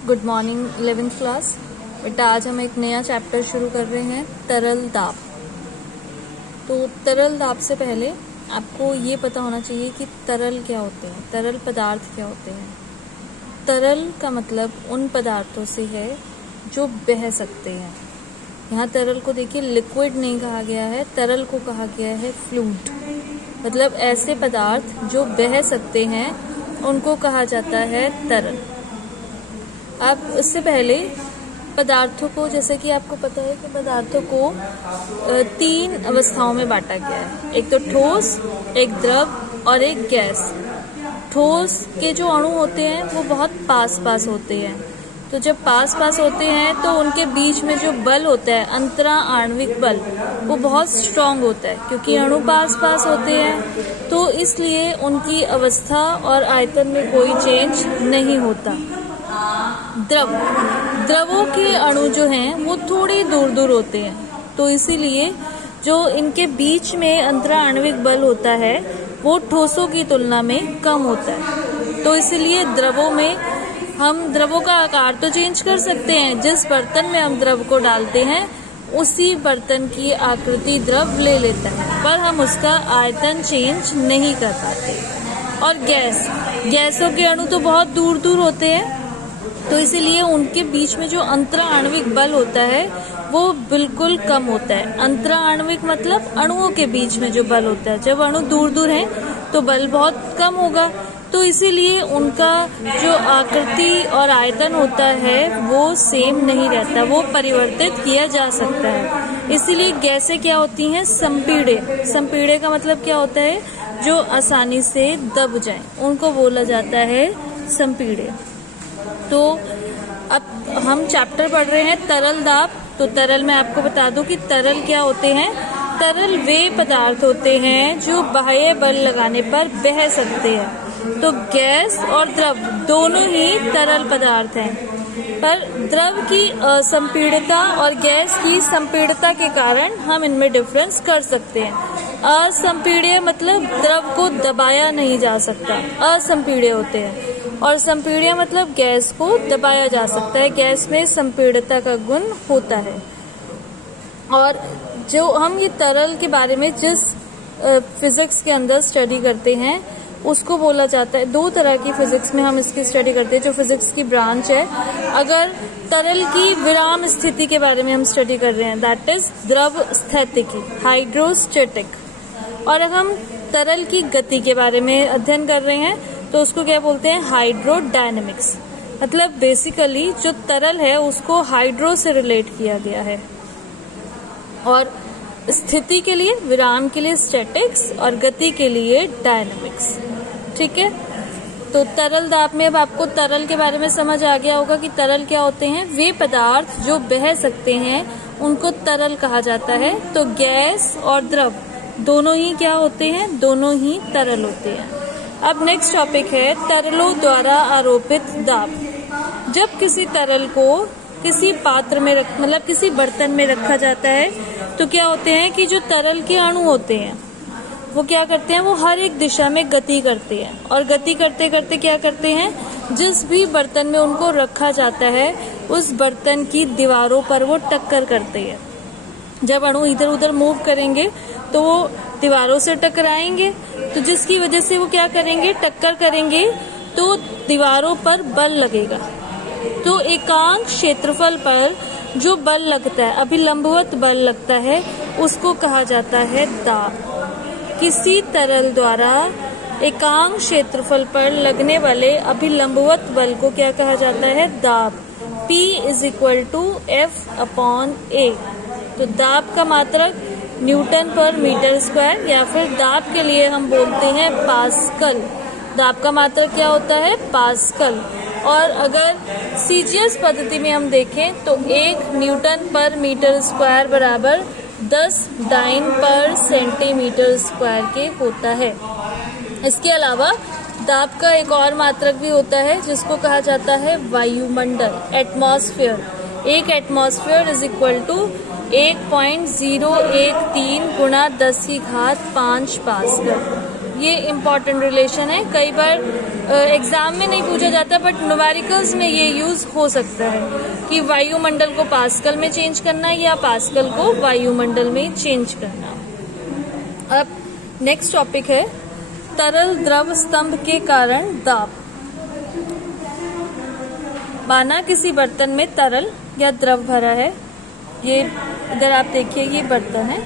Good morning 11th class. बेटा आज हम एक नया चैप्टर शुरू कर रहे हैं, तरल दाब। तो तरल दाब से पहले आपको ये पता होना चाहिए कि तरल क्या होते हैं, तरल पदार्थ क्या होते हैं। तरल का मतलब उन पदार्थों से है जो बह सकते हैं। यहाँ तरल को देखिए लिक्विड नहीं कहा गया है, तरल को कहा गया है फ्लूइड। मतलब ऐसे पदार्थ जो बह सकते हैं उनको कहा जाता है तरल। अब इससे पहले पदार्थों को, जैसे कि आपको पता है कि पदार्थों को तीन अवस्थाओं में बांटा गया है, एक तो ठोस, एक द्रव और एक गैस। ठोस के जो अणु होते हैं वो बहुत पास पास होते हैं, तो जब पास पास होते हैं तो उनके बीच में जो बल होता है, अंतरा आणविक बल, वो बहुत स्ट्रांग होता है क्योंकि अणु पास पास होते हैं। तो इसलिए उनकी अवस्था और आयतन में कोई चेंज नहीं होता। द्रवों के अणु जो हैं वो थोड़ी दूर दूर होते हैं, तो इसीलिए जो इनके बीच में अंतरा आणविक बल होता है वो ठोसों की तुलना में कम होता है। तो इसीलिए द्रवों में हम द्रवों का आकार तो चेंज कर सकते हैं, जिस बर्तन में हम द्रव को डालते हैं उसी बर्तन की आकृति द्रव ले लेता है, पर हम उसका आयतन चेंज नहीं कर पाते। और गैसों के अणु तो बहुत दूर दूर होते हैं, तो इसीलिए उनके बीच में जो अंतरा आणविक बल होता है वो बिल्कुल कम होता है। अंतरा आणविक मतलब अणुओं के बीच में जो बल होता है, जब अणु दूर दूर हैं तो बल बहुत कम होगा, तो इसीलिए उनका जो आकृति और आयतन होता है वो सेम नहीं रहता, वो परिवर्तित किया जा सकता है। इसीलिए गैसें क्या होती हैं, संपीड़े। संपीड़े का मतलब क्या होता है, जो आसानी से दब जाए, उनको बोला जाता है संपीड़े। तो अब हम चैप्टर पढ़ रहे हैं तरल दाब। तो तरल में आपको बता दूं कि तरल क्या होते हैं। तरल वे पदार्थ होते हैं जो बाह्य बल लगाने पर बह सकते हैं। तो गैस और द्रव दोनों ही तरल पदार्थ हैं, पर द्रव की असंपीड़ितता और गैस की संपीड़ितता के कारण हम इनमें डिफरेंस कर सकते हैं। असंपीड्य मतलब द्रव को दबाया नहीं जा सकता, असंपीड्य होते हैं। और संपीड्य मतलब गैस को दबाया जा सकता है, गैस में संपीड़ितता का गुण होता है। और जो हम ये तरल के बारे में जिस फिजिक्स के अंदर स्टडी करते हैं उसको बोला जाता है, दो तरह की फिजिक्स में हम इसकी स्टडी करते हैं, जो फिजिक्स की ब्रांच है। अगर तरल की विराम स्थिति के बारे में हम स्टडी कर रहे हैं, दैट इज द्रव स्थैतिकी, हाइड्रोस्टैटिक। और अगर हम तरल की गति के बारे में अध्ययन कर रहे हैं तो उसको क्या बोलते हैं, हाइड्रोडायनेमिक्स। मतलब बेसिकली जो तरल है उसको हाइड्रो से रिलेट किया गया है, और स्थिति के लिए, विराम के लिए स्टैटिक्स और गति के लिए डायनेमिक्स। ठीक है, तो तरल दाब में अब आपको तरल के बारे में समझ आ गया होगा कि तरल क्या होते हैं। वे पदार्थ जो बह सकते हैं उनको तरल कहा जाता है। तो गैस और द्रव दोनों ही क्या होते हैं, दोनों ही तरल होते हैं। अब नेक्स्ट टॉपिक है तरलों द्वारा आरोपित दाब। जब किसी तरल को किसी पात्र में मतलब किसी बर्तन में रखा जाता है तो क्या होते हैं कि जो तरल के अणु होते हैं वो क्या करते हैं, वो हर एक दिशा में गति करते हैं, और गति करते करते क्या करते हैं, जिस भी बर्तन में उनको रखा जाता है उस बर्तन की दीवारों पर वो टक्कर करते हैं। जब अणु इधर उधर मूव करेंगे तो वो दीवारों से टकराएंगे, तो जिसकी वजह से वो क्या करेंगे, टक्कर करेंगे, तो दीवारों पर बल लगेगा। तो एकांक क्षेत्रफल पर जो बल लगता है, अभिलंबवत बल लगता है, उसको कहा जाता है दाब। किसी तरल द्वारा एकांक क्षेत्रफल पर लगने वाले अभिलंबवत बल को क्या कहा जाता है, दाब। P = F/A। तो दाब का मात्रक न्यूटन पर मीटर स्क्वायर, या फिर दाब के लिए हम बोलते हैं पास्कल। दाब का मात्रक क्या होता है, पास्कल। और अगर सीजीएस पद्धति में हम देखें तो 1 न्यूटन पर मीटर स्क्वायर बराबर 10 डाइन पर सेंटीमीटर स्क्वायर के होता है। इसके अलावा दाब का एक और मात्रक भी होता है जिसको कहा जाता है वायुमंडल, एटमॉस्फेयर। एक एटमॉस्फेयर = 1.013 × 10⁵ पास्कल। ये इम्पोर्टेंट रिलेशन है। कई बार एग्जाम में नहीं पूछा जाता, बट न्यूमेरिकल्स में ये यूज हो सकता है कि वायुमंडल को पास्कल में चेंज करना या पास्कल को वायुमंडल में चेंज करना। अब नेक्स्ट टॉपिक है तरल द्रव स्तंभ के कारण दाब। माना किसी बर्तन में तरल या द्रव भरा है, ये इधर आप देखिए ये बर्तन है,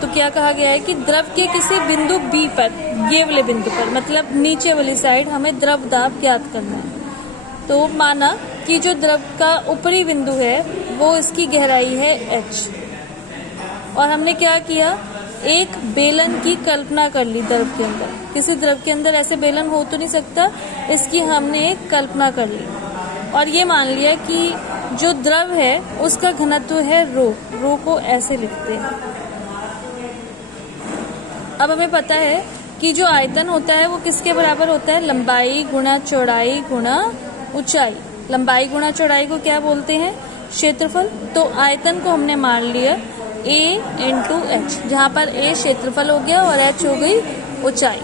तो क्या कहा गया है कि द्रव के किसी बिंदु बी पर, ये वाले बिंदु पर मतलब नीचे वाली साइड हमें द्रव दाब ज्ञात करना है। तो माना कि जो द्रव का ऊपरी बिंदु है वो इसकी गहराई है h, और हमने क्या किया, एक बेलन की कल्पना कर ली द्रव के अंदर। किसी द्रव के अंदर ऐसे बेलन हो तो नहीं सकता, इसकी हमने एक कल्पना कर ली और ये मान लिया कि जो द्रव है उसका घनत्व है रो को ऐसे लिखते हैं। अब हमें पता है कि जो आयतन होता है वो किसके बराबर होता है, लंबाई गुणा चौड़ाई गुणा ऊंचाई। लंबाई गुणा चौड़ाई को क्या बोलते हैं, क्षेत्रफल। तो आयतन को हमने मान लिया a इंटू एच, जहाँ पर a क्षेत्रफल हो गया और h हो गई ऊंचाई।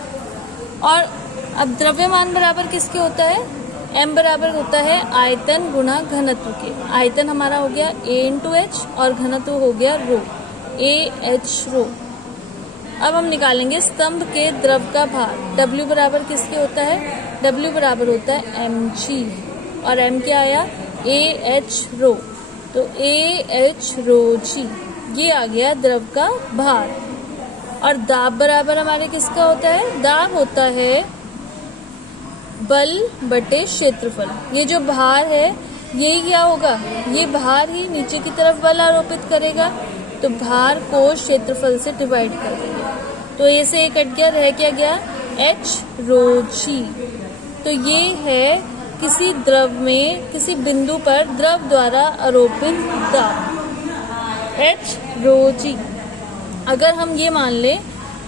और अब द्रव्यमान बराबर किसके होता है, m बराबर होता है आयतन गुणा घनत्व के। आयतन हमारा हो गया a इंटू एच और घनत्व हो गया रो, a h रो। अब हम निकालेंगे स्तंभ के द्रव का भार। W बराबर किसके होता है, W बराबर होता है mg, और m क्या आया, ah रो। तो ah रो g, ये आ गया द्रव का भार। और दाब बराबर हमारे किसका होता है, दाब होता है बल बटे क्षेत्रफल। ये जो भार है यही क्या होगा, ये भार ही नीचे की तरफ बल आरोपित करेगा, तो भार को क्षेत्रफल से डिवाइड कर देंगे। तो ये से कट गया, रह क्या गया, h रो g। तो ये है किसी द्रव में किसी बिंदु पर द्रव द्वारा आरोपित दाब, h रो g। अगर हम ये मान लें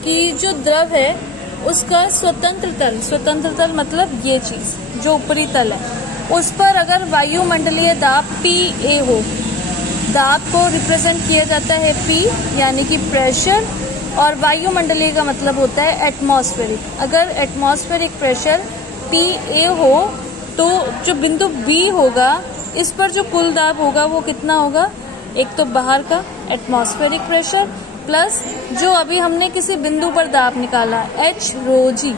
कि जो द्रव है उसका स्वतंत्र तल मतलब ये चीज जो ऊपरी तल है, उस पर अगर वायुमंडलीय दाब PA हो, दाब को रिप्रेजेंट किया जाता है P यानी कि प्रेशर, और वायुमंडलीय का मतलब होता है एटमॉस्फेरिक। अगर एटमॉस्फेरिक प्रेशर PA हो तो जो बिंदु B होगा इस पर जो कुल दाब होगा वो कितना होगा, एक तो बाहर का एटमॉस्फेरिक प्रेशर प्लस जो अभी हमने किसी बिंदु पर दाब निकाला h रो g,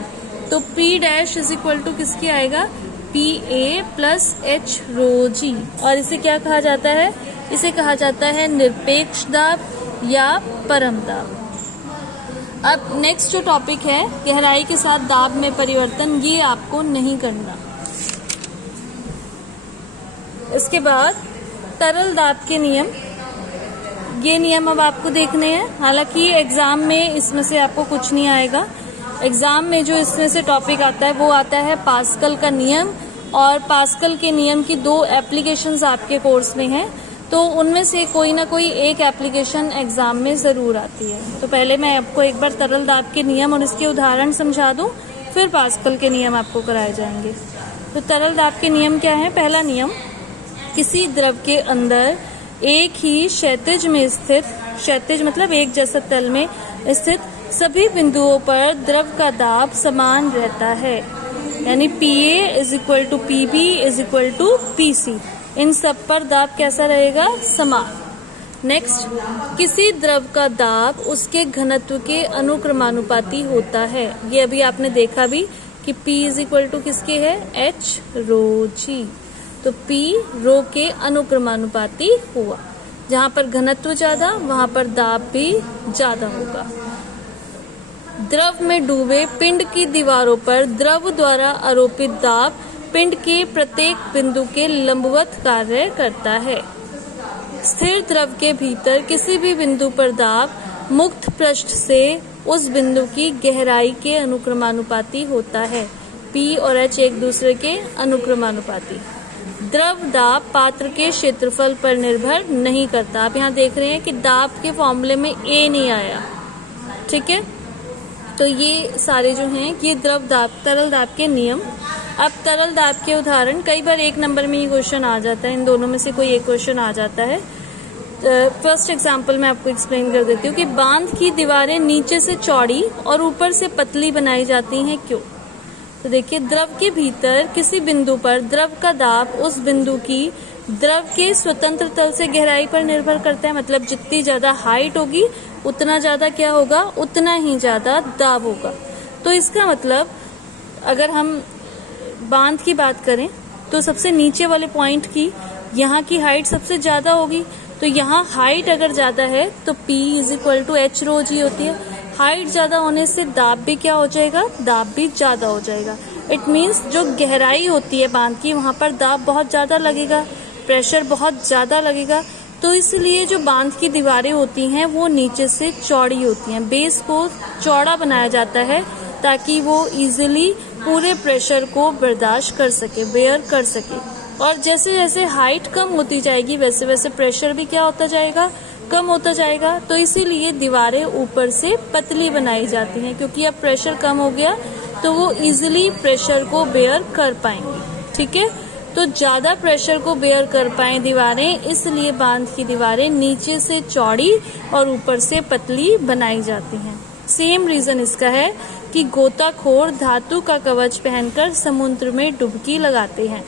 तो P dash is equal to किसके आएगा, PA plus h rho g। और इसे क्या कहा जाता है, इसे कहा जाता है निरपेक्ष दाब या परम दाब। अब नेक्स्ट जो टॉपिक है गहराई के साथ दाब में परिवर्तन, ये आपको नहीं करना। इसके बाद तरल दाब के नियम, ये नियम अब आपको देखने हैं। हालांकि एग्जाम में इसमें से आपको कुछ नहीं आएगा, एग्जाम में जो इसमें से टॉपिक आता है वो आता है पास्कल का नियम, और पास्कल के नियम की 2 एप्लीकेशंस आपके कोर्स में हैं, तो उनमें से कोई ना कोई एक एप्लीकेशन एग्जाम में जरूर आती है। तो पहले मैं आपको एक बार तरल दाब के नियम और इसके उदाहरण समझा दूं, फिर पास्कल के नियम आपको कराए जाएंगे। तो तरल दाब के नियम क्या है, पहला नियम, किसी द्रव के अंदर एक ही क्षैतिज में स्थित, क्षैतिज मतलब एक जैसा तल में स्थित सभी बिंदुओं पर द्रव का दाब समान रहता है, यानी PA is equal to PB is equal to PC। इन सब पर दाब कैसा रहेगा, समान। नेक्स्ट, किसी द्रव का दाब उसके घनत्व के अनुक्रमानुपाती होता है। ये अभी आपने देखा भी कि P इज इक्वल टू किसके है, h रो g। तो P रो के अनुक्रमानुपाती हुआ, जहाँ पर घनत्व ज्यादा वहाँ पर दाब भी ज्यादा होगा। द्रव में डूबे पिंड की दीवारों पर द्रव द्वारा आरोपित दाब पिंड के प्रत्येक बिंदु के लंबवत कार्य करता है। स्थिर द्रव के भीतर किसी भी बिंदु पर दाब मुक्त पृष्ठ से उस बिंदु की गहराई के अनुक्रमानुपाती होता है। P और H एक दूसरे के अनुक्रमानुपाती। द्रव दाब पात्र के क्षेत्रफल पर निर्भर नहीं करता। आप यहाँ देख रहे हैं कि दाब के फॉर्मूले में A नहीं आया, ठीक है। तो ये सारे जो हैं ये द्रव दाब, तरल दाब के नियम। अब तरल दाब के उदाहरण, कई बार 1 नंबर में ही क्वेश्चन आ जाता है, इन दोनों में से कोई एक क्वेश्चन आ जाता है। फर्स्ट एग्जांपल मैं आपको एक्सप्लेन कर देती हूँ कि बांध की दीवारें नीचे से चौड़ी और ऊपर से पतली बनाई जाती हैं, क्यों? तो देखिए, द्रव के भीतर किसी बिंदु पर द्रव का दाब उस बिंदु की द्रव के स्वतंत्र तल से गहराई पर निर्भर करता है। मतलब जितनी ज्यादा हाइट होगी उतना ज्यादा क्या होगा, उतना ही ज्यादा दाब होगा। तो इसका मतलब अगर हम बांध की बात करें तो सबसे नीचे वाले पॉइंट की यहाँ की हाइट सबसे ज्यादा होगी। तो यहाँ हाइट अगर ज्यादा है तो P = H ρg होती है। हाइट ज्यादा होने से दाब भी क्या हो जाएगा, दाब भी ज्यादा हो जाएगा। इट मीन्स जो गहराई होती है बांध की, वहां पर दाब बहुत ज्यादा लगेगा, प्रेशर बहुत ज्यादा लगेगा। तो इसलिए जो बांध की दीवारें होती हैं वो नीचे से चौड़ी होती हैं। बेस को चौड़ा बनाया जाता है ताकि वो इजीली पूरे प्रेशर को बर्दाश्त कर सके, बेयर कर सके। और जैसे जैसे हाइट कम होती जाएगी वैसे वैसे प्रेशर भी क्या होता जाएगा, कम होता जाएगा। तो इसीलिए दीवारें ऊपर से पतली बनाई जाती हैं, क्योंकि अब प्रेशर कम हो गया तो वो इजीली प्रेशर को बेयर कर पाएंगे। ठीक है, तो ज्यादा प्रेशर को बेयर कर पाए दीवारें, इसलिए बांध की दीवारें नीचे से चौड़ी और ऊपर से पतली बनाई जाती हैं। सेम रीजन इसका है कि गोताखोर धातु का कवच पहनकर समुद्र में डुबकी लगाते हैं।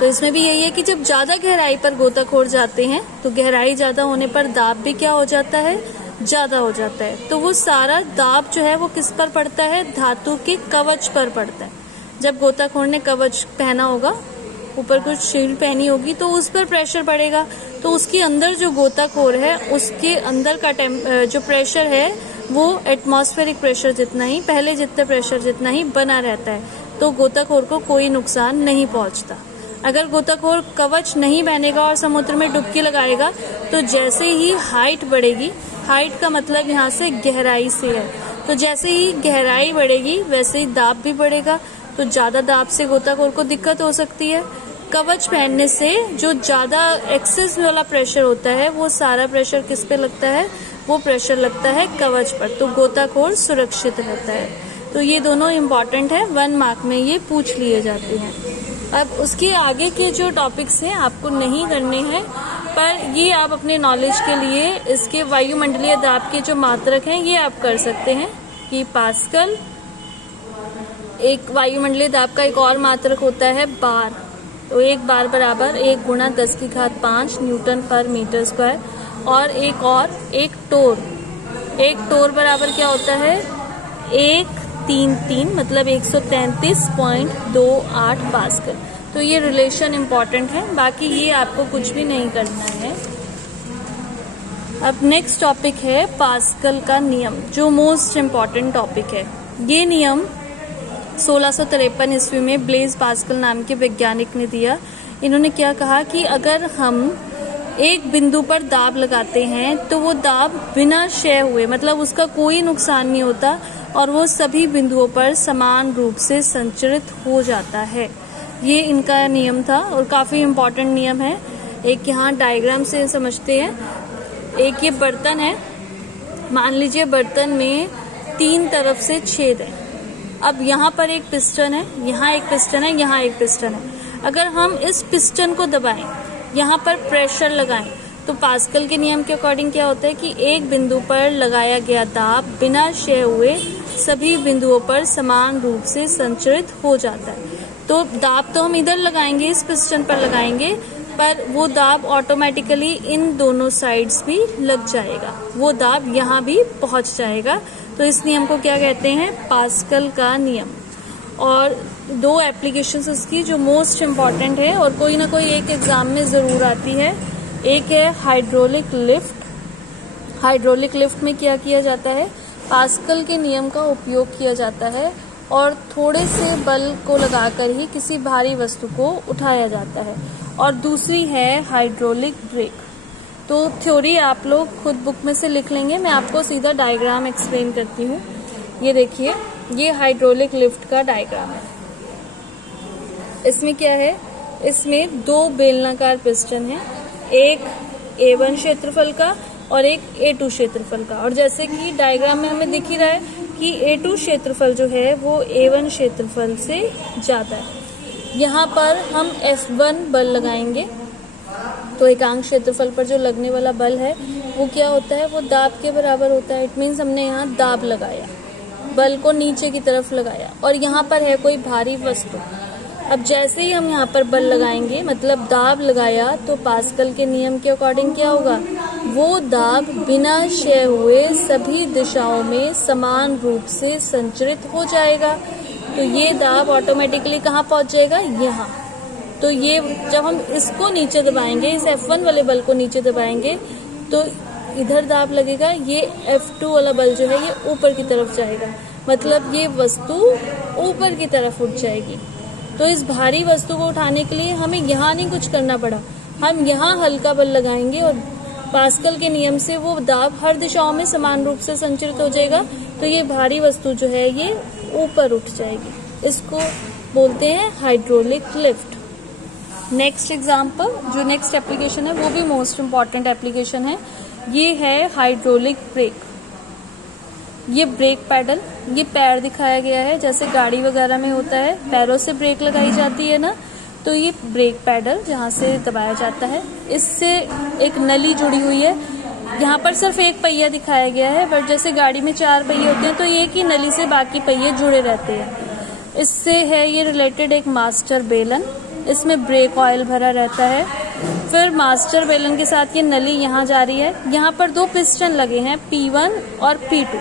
तो इसमें भी यही है कि जब ज्यादा गहराई पर गोताखोर जाते हैं तो गहराई ज्यादा होने पर दाब भी क्या हो जाता है, ज्यादा हो जाता है। तो वो सारा दाब जो है वो किस पर पड़ता है, धातु के कवच पर पड़ता है। जब गोताखोर ने कवच पहना होगा, ऊपर कुछ शील्ड पहनी होगी, तो उस पर प्रेशर पड़ेगा। तो उसके अंदर जो गोताखोर है उसके अंदर का जो प्रेशर है वो एटमॉस्फेरिक प्रेशर जितना ही, पहले जितने प्रेशर जितना ही बना रहता है। तो गोताखोर को कोई नुकसान नहीं पहुंचता। अगर गोताखोर कवच नहीं पहनेगा और समुद्र में डुबकी लगाएगा तो जैसे ही हाइट बढ़ेगी, हाइट का मतलब यहाँ से गहराई से है, तो जैसे ही गहराई बढ़ेगी वैसे ही दाब भी बढ़ेगा। तो ज्यादा दाब से गोताखोर को दिक्कत हो सकती है। कवच पहनने से जो ज्यादा एक्सेस वाला प्रेशर होता है वो सारा प्रेशर किस पे लगता है, वो प्रेशर लगता है कवच पर। तो गोताखोर सुरक्षित रहता है। तो ये दोनों इम्पोर्टेंट है, 1 मार्क में ये पूछ लिए जाते हैं। अब उसके आगे के जो टॉपिक्स हैं आपको नहीं करने हैं, पर ये आप अपने नॉलेज के लिए इसके वायुमंडलीय दाब के जो मात्रक हैं ये आप कर सकते हैं कि पास्कल, एक वायुमंडलीय दाब का एक और मात्रक होता है बार। तो 1 बार बराबर 1 × 10⁵ न्यूटन पर मीटर स्क्वायर। और एक टोर, एक टोर बराबर क्या होता है, 133 मतलब 133.28 पास्कल। तो ये रिलेशन इम्पोर्टेंट है, बाकी ये आपको कुछ भी नहीं करना है। अब नेक्स्ट टॉपिक है पास्कल का नियम, जो मोस्ट इम्पोर्टेंट टॉपिक है। ये नियम 1653 ईस्वी में ब्लेज पास्कल नाम के वैज्ञानिक ने दिया। इन्होंने क्या कहा कि अगर हम एक बिंदु पर दाब लगाते हैं तो वो दाब बिना क्षय हुए, मतलब उसका कोई नुकसान नहीं होता और वो सभी बिंदुओं पर समान रूप से संचरित हो जाता है। ये इनका नियम था और काफी इम्पोर्टेंट नियम है। एक यहाँ डायग्राम से समझते हैं। एक ये बर्तन है, मान लीजिए बर्तन में 3 तरफ से छेद है। अब यहाँ पर एक पिस्टन है, यहाँ एक पिस्टन है, यहाँ एक पिस्टन है। अगर हम इस पिस्टन को दबाएं, यहाँ पर प्रेशर लगाएं, तो पास्कल के नियम के अकॉर्डिंग क्या होता है कि एक बिंदु पर लगाया गया दाब बिना क्षय हुए सभी बिंदुओं पर समान रूप से संचरित हो जाता है। तो दाब तो हम इधर लगाएंगे, इस पिस्टन पर लगाएंगे, पर वो दाब ऑटोमेटिकली इन दोनों साइड्स भी लग जाएगा, वो दाब यहाँ भी पहुंच जाएगा। तो इस नियम को क्या कहते हैं, पास्कल का नियम। और 2 एप्लीकेशंस इसकी जो मोस्ट इम्पॉर्टेंट है और कोई ना कोई एक एग्जाम में जरूर आती है। एक है हाइड्रोलिक लिफ्ट। हाइड्रोलिक लिफ्ट में क्या किया जाता है, पास्कल के नियम का उपयोग किया जाता है और थोड़े से बल को लगाकर ही किसी भारी वस्तु को उठाया जाता है। और दूसरी है हाइड्रोलिक ब्रेक। तो थ्योरी आप लोग खुद बुक में से लिख लेंगे, मैं आपको सीधा डायग्राम एक्सप्लेन करती हूँ। ये देखिए, ये हाइड्रोलिक लिफ्ट का डायग्राम है। इसमें क्या है, इसमें 2 बेलनाकार पिस्टन है, एक A1 क्षेत्रफल का और एक A2 क्षेत्रफल का। और जैसे कि डायग्राम में हमें दिख ही रहा है कि A2 क्षेत्रफल जो है वो A1 क्षेत्रफल से ज्यादा है। यहाँ पर हम F1 बल लगाएंगे, तो एकांक क्षेत्रफल पर जो लगने वाला बल है वो क्या होता है, वो दाब के बराबर होता है। इट मीन्स हमने यहाँ दाब लगाया, बल को नीचे की तरफ लगाया और यहाँ पर है कोई भारी वस्तु। अब जैसे ही हम यहाँ पर बल लगाएंगे, मतलब दाब लगाया, तो पास्कल के नियम के अकॉर्डिंग क्या होगा, वो दाब बिना क्षय हुए सभी दिशाओं में समान रूप से संचरित हो जाएगा। तो ये दाब ऑटोमेटिकली कहाँ पहुंच जाएगा, यहाँ। तो ये जब हम इसको नीचे दबाएंगे, इस F1 वाले बल को नीचे दबाएंगे, तो इधर दाब लगेगा, ये F2 वाला बल जो है ये ऊपर की तरफ जाएगा, मतलब ये वस्तु ऊपर की तरफ उठ जाएगी। तो इस भारी वस्तु को उठाने के लिए हमें यहाँ नहीं कुछ करना पड़ा, हम यहाँ हल्का बल लगाएंगे और पास्कल के नियम से वो दाब हर दिशाओं में समान रूप से संचरित हो जाएगा। तो ये भारी वस्तु जो है ये ऊपर उठ जाएगी। इसको बोलते हैं हाइड्रोलिक लिफ्ट। नेक्स्ट एग्जाम्पल, जो नेक्स्ट एप्लीकेशन है वो भी मोस्ट इम्पॉर्टेंट एप्लीकेशन है, ये है हाइड्रोलिक ब्रेक। ये ब्रेक पैडल, ये पैर दिखाया गया है, जैसे गाड़ी वगैरह में होता है पैरों से ब्रेक लगाई जाती है ना, तो ये ब्रेक पैडल जहाँ से दबाया जाता है, इससे एक नली जुड़ी हुई है। यहाँ पर सिर्फ एक पहिया दिखाया गया है, बट जैसे गाड़ी में 4 पहिए होते हैं तो एक ही नली से बाकी पहिए जुड़े रहते हैं। इससे है ये रिलेटेड एक मास्टर बेलन, इसमें ब्रेक ऑयल भरा रहता है। फिर मास्टर बेलन के साथ ये नली यहाँ जा रही है, यहाँ पर 2 पिस्टन लगे हैं, P1 और P2।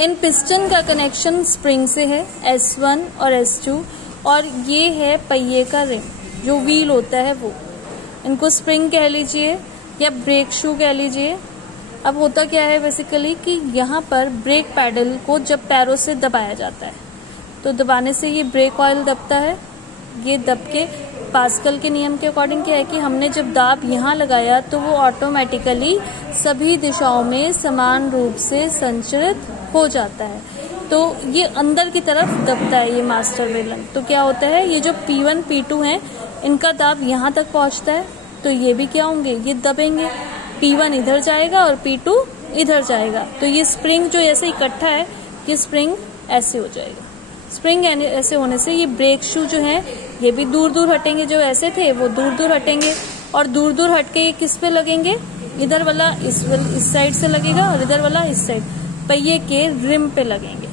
इन पिस्टन का कनेक्शन स्प्रिंग से है, S1 और S2, और ये है पहिए का रिम, जो व्हील होता है वो। इनको स्प्रिंग कह लीजिए या ब्रेक शू कह लीजिए। अब होता क्या है बेसिकली कि यहाँ पर ब्रेक पैडल को जब पैरों से दबाया जाता है, तो दबाने से ये ब्रेक ऑयल दबता है। ये दब के पास्कल के नियम के अकॉर्डिंग क्या है कि हमने जब दाब यहाँ लगाया तो वो ऑटोमेटिकली सभी दिशाओं में समान रूप से संचरित हो जाता है। तो ये अंदर की तरफ दबता है ये मास्टर बेलन। तो क्या होता है, ये जो P1 P2 हैं, इनका दाब यहाँ तक पहुँचता है, तो ये भी क्या होंगे, ये दबेंगे। P1 इधर जाएगा और P2 इधर जाएगा, तो ये स्प्रिंग जो ऐसे इकट्ठा है, ये स्प्रिंग ऐसे हो जाएगा। स्प्रिंग ऐसे होने से ये ब्रेक शू जो है ये भी दूर दूर हटेंगे, जो ऐसे थे वो दूर दूर हटेंगे, और दूर दूर हटके ये किस पे लगेंगे, इधर वाला इस साइड से लगेगा और इधर वाला इस साइड, पहिए के रिम पे लगेंगे।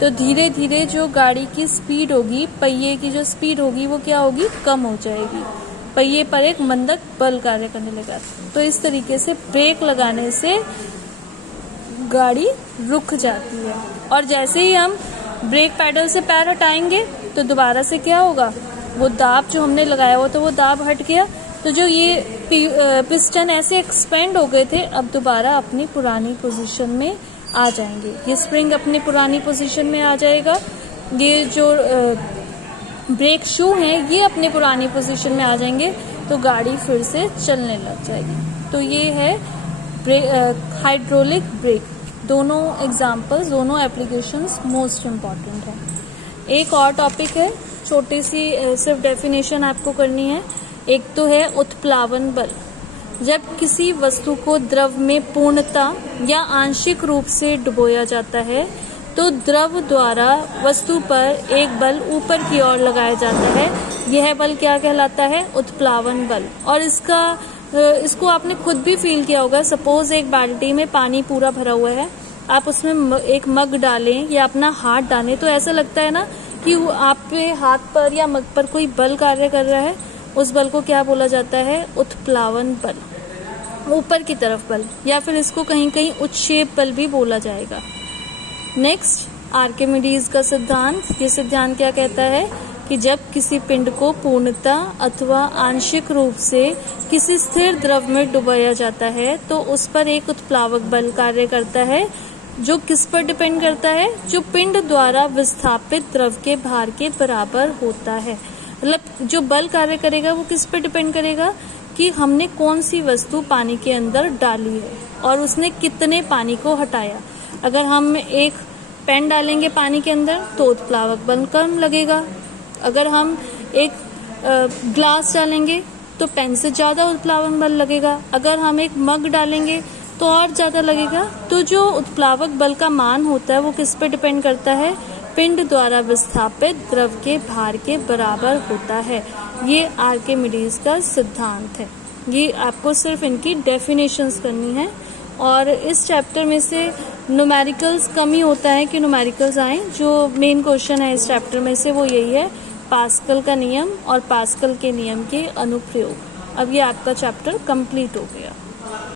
तो धीरे धीरे जो गाड़ी की स्पीड होगी, पहिए की जो स्पीड होगी वो क्या होगी, कम हो जाएगी। पहिए पर एक मंदक बल कार्य करने लगा। तो इस तरीके से ब्रेक लगाने से गाड़ी रुक जाती है, और जैसे ही हम ब्रेक पैडल से पैर हटाएंगे तो दोबारा से क्या होगा, वो दाब जो हमने लगाया हुआ तो वो दाब हट गया। तो जो ये पिस्टन ऐसे एक्सपेंड हो गए थे, अब दोबारा अपनी पुरानी पोजीशन में आ जाएंगे। ये स्प्रिंग अपनी पुरानी पोजीशन में आ जाएगा, ये जो ब्रेक शू हैं ये अपनी पुरानी पोजीशन में आ जाएंगे, तो गाड़ी फिर से चलने लग जाएगी। तो ये है हाइड्रोलिक ब्रेक। दोनों एग्जाम्पल्स, दोनों एप्लीकेशंस मोस्ट इम्पॉर्टेंट है। एक और टॉपिक है, छोटी सी सिर्फ डेफिनेशन आपको करनी है। एक तो है उत्प्लावन बल। जब किसी वस्तु को द्रव में पूर्णतः या आंशिक रूप से डुबोया जाता है तो द्रव द्वारा वस्तु पर एक बल ऊपर की ओर लगाया जाता है। यह बल क्या कहलाता है, उत्प्लावन बल। और इसको आपने खुद भी फील किया होगा। सपोज एक बाल्टी में पानी पूरा भरा हुआ है, आप उसमें एक मग डालें या अपना हाथ डालें तो ऐसा लगता है ना कि आप पे हाथ पर या मग पर कोई बल कार्य कर रहा है। उस बल को क्या बोला जाता है, उत्प्लावन बल, ऊपर की तरफ बल, या फिर इसको कहीं कहीं उत्क्षेप बल भी बोला जाएगा। नेक्स्ट, आर्किमिडीज का सिद्धांत। ये सिद्धांत क्या कहता है कि जब किसी पिंड को पूर्णतः अथवा आंशिक रूप से किसी स्थिर द्रव में डुबाया जाता है तो उस पर एक उत्प्लावक बल कार्य करता है, जो किस पर डिपेंड करता है, जो पिंड द्वारा विस्थापित द्रव के भार के बराबर होता है। मतलब जो बल कार्य करेगा वो किस पर डिपेंड करेगा कि हमने कौन सी वस्तु पानी के अंदर डाली है और उसने कितने पानी को हटाया। अगर हम एक पेन डालेंगे पानी के अंदर तो उत्प्लावक बल कम लगेगा। अगर हम एक ग्लास डालेंगे तो पेन से ज्यादा उत्प्लावक बल लगेगा। अगर हम एक मग डालेंगे तो और ज्यादा लगेगा। तो जो उत्प्लावक बल का मान होता है वो किस पे डिपेंड करता है, पिंड द्वारा विस्थापित द्रव के भार के बराबर होता है। ये आर्किमिडीज का सिद्धांत है। ये आपको सिर्फ इनकी डेफिनेशंस करनी है। और इस चैप्टर में से न्यूमेरिकल्स कम ही होता है कि न्यूमेरिकल्स आए। जो मेन क्वेश्चन है इस चैप्टर में से वो यही है, पास्कल का नियम और पास्कल के नियम के अनुप्रयोग। अब ये आपका चैप्टर कंप्लीट हो गया।